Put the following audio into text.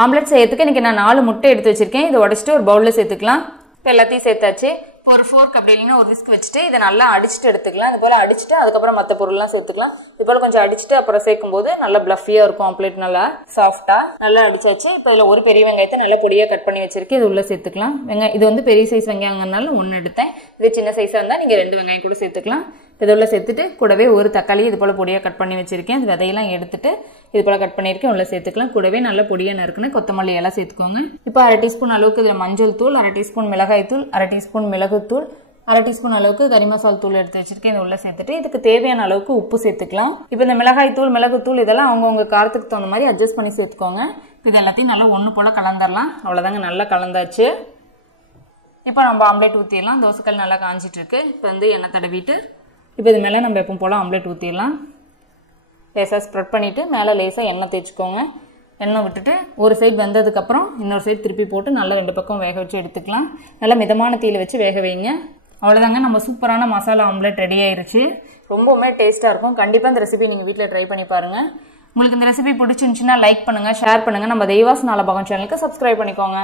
Omelette செய்யறதுக்கு இன்னைக்கு நான் 4 முட்டை எடுத்து வச்சிருக்கேன். இதை உடைச்சிட்டு ஒரு பவுல்ல சேர்த்துக்கலாம். இப்போ எல்லாத்தையும் சேர்த்தாச்சு. இப்போ ஒரு ஃபோர்க் அப்படி இல்லைன்னா ஒரு விஸ்க் வச்சுட்டு இதை நல்லா அடிச்சுட்டு எடுத்துக்கலாம். இது போல அடிச்சுட்டு அதுக்கப்புறம் மற்ற பொருள்லாம் சேர்த்துக்கலாம். இது போல கொஞ்சம் அடிச்சுட்டு அப்புறம் சேர்க்கும் போது நல்லா பிளஃபியா இருக்கும். ஆம்லெட் நல்லா சாஃப்டா நல்லா அடிச்சாச்சு. இப்போ இதில் ஒரு பெரிய வெங்காயத்தை நல்லா பொடியா கட் பண்ணி வச்சிருக்கேன். இது உள்ள சேர்த்துக்கலாம். இது வந்து பெரிய சைஸ் வெங்காயங்கனால 1 எடுத்தேன். இது சின்ன சைஸா இருந்தா நீங்க 2 வெங்காயம் கூட சேர்த்துக்கலாம். இது உள்ள சேர்த்துட்டு கூடவே ஒரு தக்காளி இது போல பொடியா கட் பண்ணி வச்சிருக்கேன். இது விதையெல்லாம் எடுத்துட்டு இது போல கட் பண்ணியிருக்கேன். உள்ள சேர்த்துக்கலாம். கூடவே நல்ல பொடியா நறுக்குன்னு கொத்தமல்லி எல்லாம் சேர்த்துக்கோங்க. இப்போ 1/2 டீஸ்பூன் அளவுக்கு இதில் மஞ்சள் தூள், 1/2 டீஸ்பூன் மிளகாய் தூள், 1/2 டீஸ்பூன் மிளகுத்தூள், 1/2 டீஸ்பூன் அளவுக்கு கறி மசாலா தூள் எடுத்து வச்சிருக்கேன். இது உள்ள சேர்த்துட்டு இதுக்கு தேவையான அளவுக்கு உப்பு சேர்த்துக்கலாம். இப்போ இந்த மிளகாய் தூள், மிளகுத்தூள் இதெல்லாம் அவங்கவுங்க காரத்துக்கு தகுந்த மாதிரி அட்ஜஸ்ட் பண்ணி சேர்த்துக்கோங்க. இது எல்லாத்தையும் நல்லா ஒன்று போல கலந்துடலாம். அவ்வளோதாங்க, நல்லா கலந்தாச்சு. இப்போ நம்ம ஆம்லெட் ஊற்றிடலாம். தோசைக்கல் நல்லா காஞ்சிட்டு இருக்கு. இப்போ வந்து எண்ணெய் தடவிட்டு இப்போ இது மேலே நம்ம எப்பவும் போல ஆம்லெட் ஊற்றிடலாம். லேசாக ஸ்ப்ரெட் பண்ணிவிட்டு மேலே லேசாக எண்ணெய் தேய்ச்சிக்கோங்க. எண்ணெய் விட்டுட்டு ஒரு சைடு வெந்ததுக்கப்புறம் இன்னொரு சைடு திருப்பி போட்டு நல்லா 2 பக்கம் வேக வச்சு எடுத்துக்கலாம். நல்லா மிதமான தீயில வச்சு வேக வைங்க. அவ்வளோதாங்க, நம்ம சூப்பரான மசாலா ஆம்லெட் ரெடி ஆயிருச்சு. ரொம்பவுமே டேஸ்ட்டாக இருக்கும். கண்டிப்பாக இந்த ரெசிபி நீங்கள் வீட்டில் ட்ரை பண்ணி பாருங்கள். உங்களுக்கு இந்த ரெசிபி பிடிச்சிருந்துச்சுன்னா லைக் பண்ணுங்கள், ஷேர் பண்ணுங்கள். நம்ம தெய்வாஸ் நாலபாகம் சேனலுக்கு சப்ஸ்கிரைப் பண்ணிக்கோங்க.